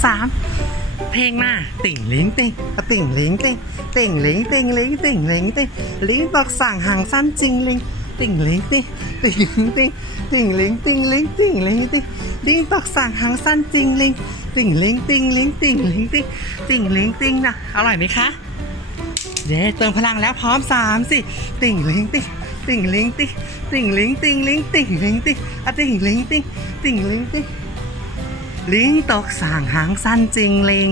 3เพลงมาติ่งลิงติ่งติ่งลิงติ่งติ่งลิงติ่งลิงติ่งลิงติ่งลิงตอกสั่งหางสั้นจริงลิงติ่งลิงติ่งติ่งลิงติ่งติ่งลิงติ่งลิงติ่งลิงติ่งลิงตอกสั่งหางสั้นจริงลิงติ่งลิงติ่งลิงติ่งลิงติ่งติ่งลิงติ่งนะอร่อยไหมคะเย้เติมพลังแล้วพร้อม3สิติ่งลิงติ่งติ่งลิงติ่งติ่งลิงติ่งลิงติ่งลิงติ่งติ่งลิงติ่งติ่งลิงติ่งลิงตกสั่งหางสั้นจริงลิง